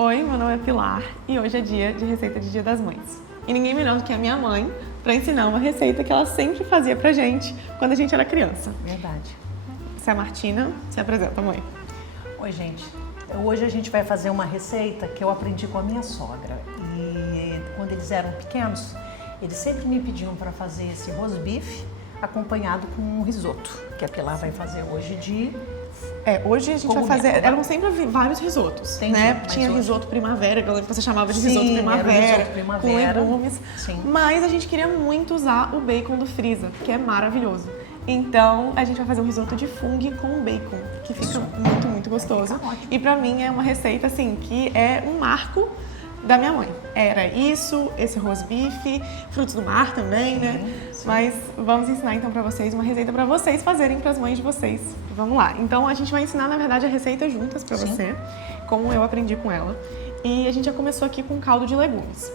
Oi, meu nome é Pilar e hoje é dia de receita de Dia das Mães. E ninguém melhor do que a minha mãe para ensinar uma receita que ela sempre fazia pra gente quando a gente era criança. Verdade. Essa é a Martina, se apresenta, mãe. Oi, gente. Hoje a gente vai fazer uma receita que eu aprendi com a minha sogra. E quando eles eram pequenos, eles sempre me pediam para fazer esse rosbife acompanhado com um risoto, que a Pilar vai fazer hoje de... Hoje a gente vai fazer... Eram sempre vários risotos, Entendi, né? mas Tinha hoje... risoto primavera, que eu lembro que você chamava de Sim, risoto primavera, era o risoto primavera, com legumes. Sim. Mas a gente queria muito usar o bacon do Freeza, que é maravilhoso. Então a gente vai fazer um risoto de fungo com bacon, que fica muito gostoso. E pra mim é uma receita assim que é um marco da minha mãe. Era isso, esse rosbife, frutos do mar também, né? Sim. Mas vamos ensinar então pra vocês uma receita pra vocês fazerem pras mães de vocês. Vamos lá. Então a gente vai ensinar na verdade a receita juntas pra você, como eu aprendi com ela. E a gente já começou aqui com caldo de legumes.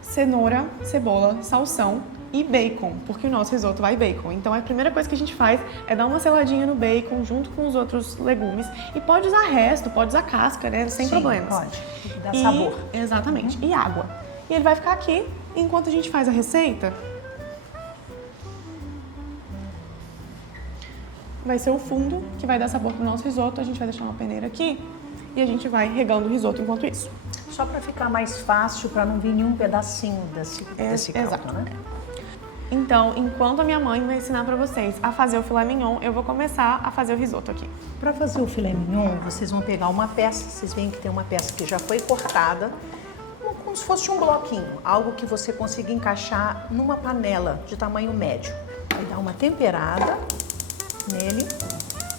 Cenoura, cebola, salsão e bacon, porque o nosso risoto vai bacon. Então a primeira coisa que a gente faz é dar uma seladinha no bacon junto com os outros legumes. E pode usar resto, pode usar casca, né? Sem problemas. Pode. Dá sabor. Exatamente. E água. E ele vai ficar aqui enquanto a gente faz a receita. Vai ser o fundo que vai dar sabor pro nosso risoto. A gente vai deixar uma peneira aqui e a gente vai regando o risoto enquanto isso. Só para ficar mais fácil, para não vir nenhum pedacinho desse caldo, exato, né? Então, enquanto a minha mãe vai ensinar pra vocês a fazer o filé mignon, eu vou começar a fazer o risoto aqui. Para fazer o filé mignon, vocês vão pegar uma peça, vocês veem que tem uma peça que já foi cortada, como se fosse um bloquinho, algo que você consiga encaixar numa panela de tamanho médio. Vai dar uma temperada nele.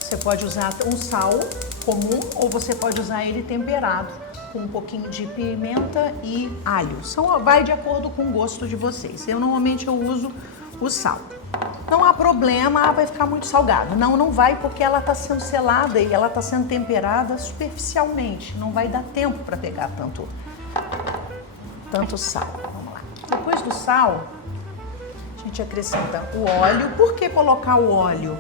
Você pode usar um sal comum ou você pode usar ele temperado com um pouquinho de pimenta e alho. Vai de acordo com o gosto de vocês. Normalmente eu uso o sal. Não há problema, vai ficar muito salgado. Não vai, porque ela está sendo selada e ela está sendo temperada superficialmente. Não vai dar tempo para pegar tanto sal. Vamos lá. Depois do sal, a gente acrescenta o óleo. Por que colocar o óleo?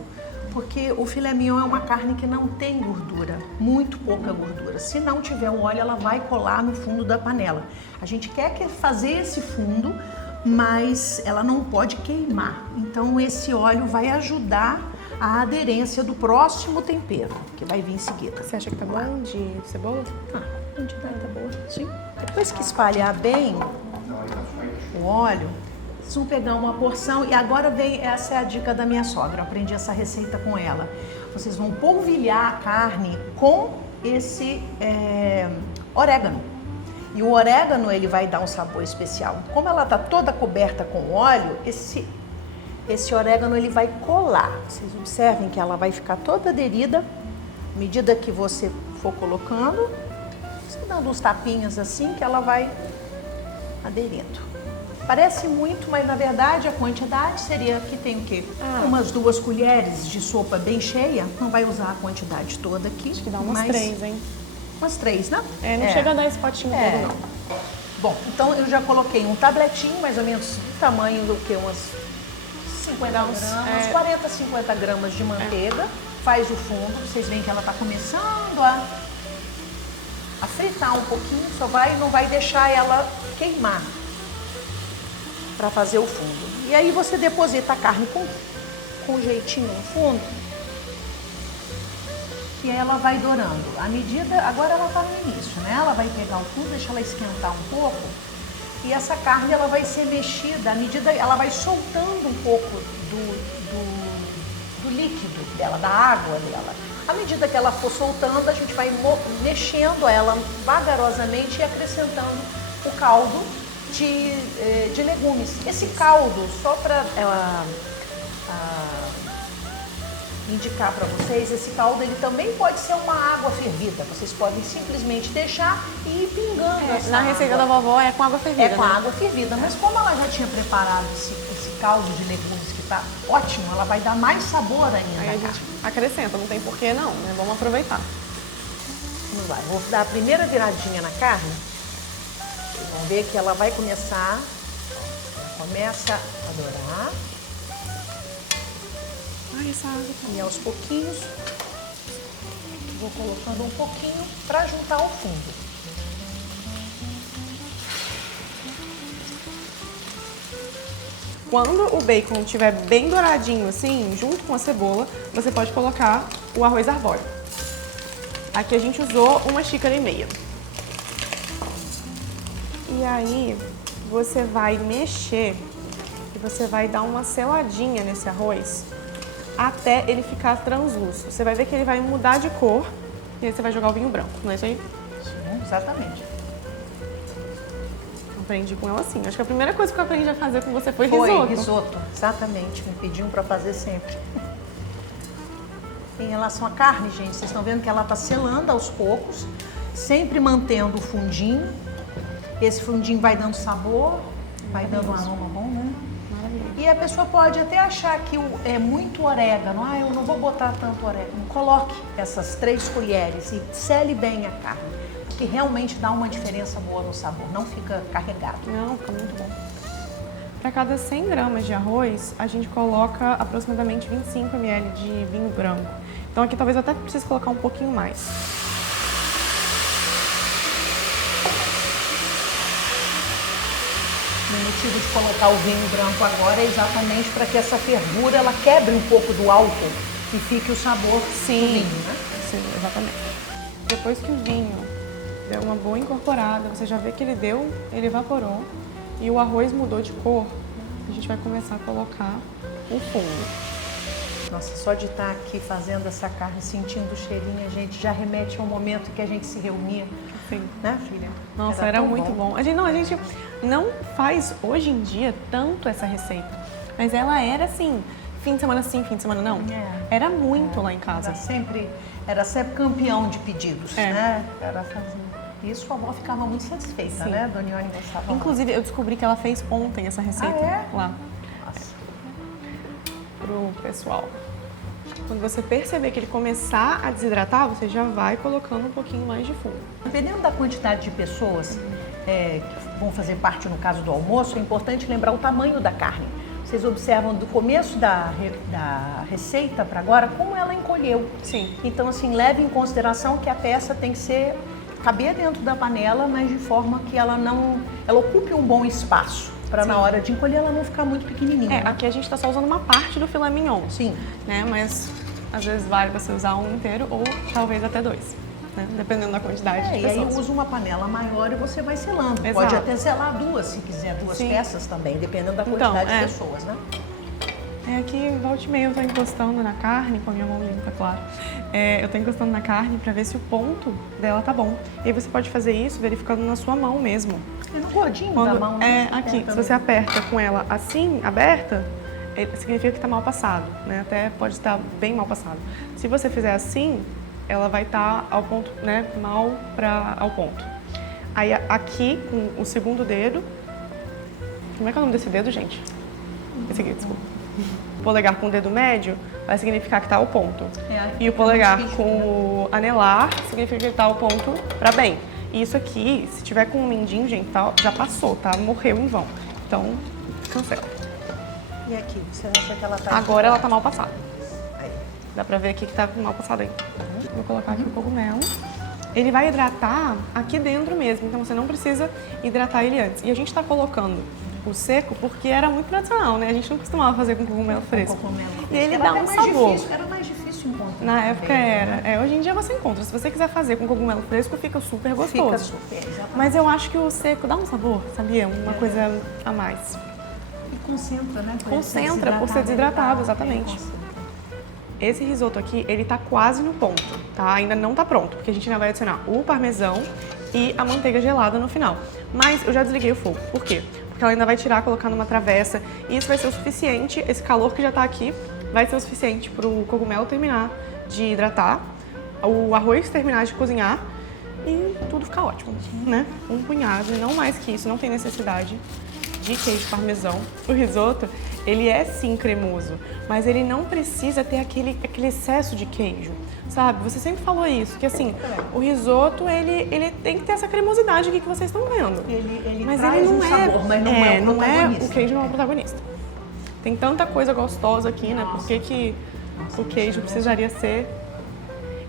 Porque o filé mignon é uma carne que não tem gordura, muito pouca gordura. Se não tiver o óleo, ela vai colar no fundo da panela. A gente quer fazer esse fundo, mas ela não pode queimar. Então esse óleo vai ajudar a aderência do próximo tempero, que vai vir em seguida. Você acha que tá bom de cebola? A quantidade tá boa, sim. Depois que espalhar bem o óleo, vocês vão pegar uma porção e agora essa é a dica da minha sogra, eu aprendi essa receita com ela. Vocês vão polvilhar a carne com esse orégano. E o orégano ele vai dar um sabor especial. Como ela está toda coberta com óleo, esse orégano ele vai colar. Vocês observem que ela vai ficar toda aderida. À medida que você for colocando, você dando uns tapinhas assim que ela vai aderindo. Parece muito, mas na verdade a quantidade seria que tem o quê? Umas 2 colheres de sopa bem cheia. Não vai usar a quantidade toda aqui. Acho que dá umas 3, hein? Umas 3, né? Não chega a dar esse potinho todo, não. Bom, então eu já coloquei um tabletinho, mais ou menos do tamanho do que umas 50 gramas, 40, 50 gramas de manteiga. Faz o fundo, vocês veem que ela está começando a fritar um pouquinho, não vai deixar ela queimar para fazer o fundo. E aí você deposita a carne com jeitinho no fundo e ela vai dourando. Agora ela está no início, né? Ela vai pegar o fundo, deixa ela esquentar um pouco e essa carne ela vai ser mexida, à medida ela vai soltando um pouco do líquido dela, da água dela. À medida que ela for soltando, a gente vai mexendo ela vagarosamente e acrescentando o caldo de legumes. Esse caldo, só para indicar para vocês, esse caldo ele também pode ser uma água fervida. Vocês podem simplesmente deixar e ir pingando Na receita da vovó é com água fervida. É com água fervida, mas como ela já tinha preparado esse caldo de legumes que está ótimo, ela vai dar mais sabor ainda. Aí a gente acrescenta, não tem porquê não, né? Vamos aproveitar. Vamos lá, vou dar a primeira viradinha na carne. Vocês vão ver que ela vai começa a dourar. Essa água. E aos pouquinhos, vou colocando um pouquinho para juntar o fundo. Quando o bacon estiver bem douradinho assim, junto com a cebola, você pode colocar o arroz arbóreo. Aqui a gente usou 1,5 xícaras. E aí você vai mexer e você vai dar uma seladinha nesse arroz até ele ficar translúcido. Você vai ver que ele vai mudar de cor e aí você vai jogar o vinho branco, não é isso aí? Sim, exatamente. Aprendi com ela assim. Acho que a primeira coisa que eu aprendi a fazer com você foi Foi risoto. risoto, exatamente. Me pediam para fazer sempre. Em relação à carne, gente, vocês estão vendo que ela está selando aos poucos, sempre mantendo o fundinho. Esse fundinho vai dando sabor, vai dando um aroma bom, né? Maravilhoso. E a pessoa pode até achar que é muito orégano. Ah, eu não vou botar tanto orégano. Coloque essas 3 colheres e sele bem a carne, porque realmente dá uma diferença boa no sabor, não fica carregado. Não, fica muito bom. Para cada 100 gramas de arroz, a gente coloca aproximadamente 25 ml de vinho branco. Então aqui talvez eu até precise colocar um pouquinho mais. O motivo de colocar o vinho branco agora é exatamente para que essa fervura ela quebre um pouco do álcool e fique o sabor do vinho, né? Sim, exatamente. Depois que o vinho deu uma boa incorporada, você já vê que ele evaporou e o arroz mudou de cor, a gente vai começar a colocar o fundo. Nossa, só de estar aqui fazendo essa carne, sentindo o cheirinho, a gente já remete ao momento que a gente se reunia, Sim. né, filha? Nossa, era tão muito bom. A gente não faz hoje em dia tanto essa receita, mas ela era assim, fim de semana sim, fim de semana não. Era muito lá em casa. Era sempre campeão de pedidos, É. né? Era fazendo. E isso a avó ficava muito satisfeita, Sim. né? Dona Ione gostava. Inclusive, eu descobri que ela fez ontem essa receita lá Nossa. pro pessoal. Quando você perceber que ele começar a desidratar, você já vai colocando um pouquinho mais de fundo. Dependendo da quantidade de pessoas que vão fazer parte, no caso do almoço, é importante lembrar o tamanho da carne. Vocês observam do começo da receita para agora como ela encolheu. Sim. Então, assim, leve em consideração que a peça tem que caber dentro da panela, mas de forma que ela ocupe um bom espaço, para na hora de encolher ela não ficar muito pequenininha. Aqui a gente tá só usando uma parte do filé mignon. Sim. Né? Mas às vezes vale você usar um inteiro ou talvez até 2, né? Dependendo da quantidade de E aí pessoas. usa uma panela maior e você vai selando. Exato. Pode até selar 2, se quiser, 2 Sim. peças também, dependendo da Então, quantidade de pessoas, né? Aqui, volta e meia, eu tô encostando na carne, com a minha mão limpa, claro. Eu tô encostando na carne pra ver se o ponto dela tá bom. E aí você pode fazer isso verificando na sua mão mesmo. É no gordinho da mão, né? Aqui, se você aperta com ela assim, aberta, significa que tá mal passado, né? Até pode estar bem mal passado. Se você fizer assim, ela vai estar ao ponto, né? Mal ao ponto. Aí aqui, com o segundo dedo... Como é que é o nome desse dedo, gente? Esse aqui, desculpa. O polegar com o dedo médio vai significar que tá ao ponto. E o polegar com o anelar significa que ele tá ao ponto para bem. E isso aqui, se tiver com um mindinho, gente, tá, já passou, tá? Morreu em vão. Então, cancela. E aqui, você acha que ela tá... Agora ela tá mal passada. Aí. Dá pra ver aqui que tá mal passada ainda. Vou colocar aqui o cogumelo. Ele vai hidratar aqui dentro mesmo, então você não precisa hidratar ele antes. E a gente tá colocando o seco porque era muito tradicional, né? A gente não costumava fazer com cogumelo fresco. E ele dá um sabor. Era mais difícil encontrar. Na época era. Hoje em dia você encontra. Se você quiser fazer com cogumelo fresco, fica super gostoso. Fica super, exatamente. Mas eu acho que o seco dá um sabor, sabia? Uma coisa a mais. E concentra, né? Concentra por ser desidratado, exatamente. Esse risoto aqui, ele tá quase no ponto, tá? Ainda não tá pronto, porque a gente ainda vai adicionar o parmesão e a manteiga gelada no final. Mas eu já desliguei o fogo. Por quê? Porque ela ainda vai tirar, colocar numa travessa. E isso vai ser o suficiente, esse calor que já tá aqui, vai ser o suficiente pro cogumelo terminar de hidratar, o arroz terminar de cozinhar e tudo ficar ótimo, né? Um punhado, não mais que isso, não tem necessidade de queijo parmesão. O risoto, ele é sim cremoso, mas ele não precisa ter aquele excesso de queijo, sabe? Você sempre falou isso, que assim, o risoto, ele tem que ter essa cremosidade aqui que vocês estão vendo. Ele mas traz ele não um sabor, mas não é o protagonista. O queijo não é o protagonista. Tem tanta coisa gostosa aqui, né? Por que o queijo precisaria ser...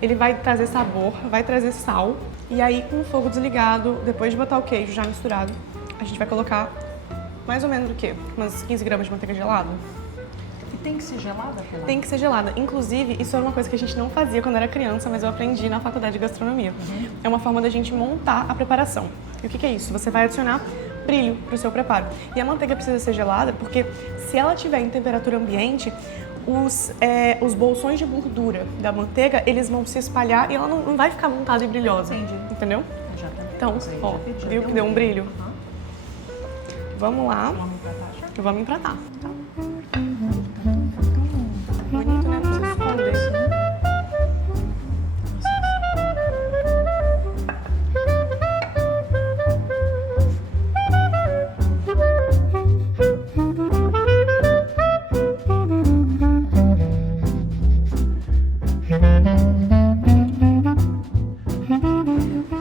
Ele vai trazer sabor, vai trazer sal, e aí com o fogo desligado, depois de botar o queijo já misturado, a gente vai colocar mais ou menos o quê? Umas 15 gramas de manteiga gelada? E tem que ser gelada, Renato? Tem que ser gelada. Inclusive, isso era uma coisa que a gente não fazia quando era criança, mas eu aprendi na faculdade de gastronomia. É uma forma da gente montar a preparação. E o que é isso? Você vai adicionar brilho para o seu preparo. E a manteiga precisa ser gelada porque se ela estiver em temperatura ambiente, os bolsões de gordura da manteiga, eles vão se espalhar e ela não vai ficar montada e brilhosa. Entendi. Entendeu? Já tá. Então, ó, viu que deu um brilho? Vamos lá. Vamos empratar já? Vamos empratar. Tá? Bonito, né? Não precisa esconder.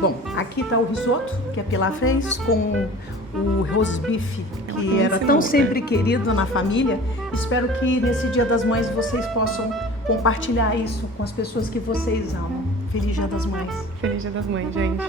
Bom, aqui está o risoto que a Pilar fez com o rosbife, que era tão sempre querido na família. Espero que nesse Dia das Mães vocês possam compartilhar isso com as pessoas que vocês amam. Feliz Dia das Mães. Feliz Dia das Mães, gente.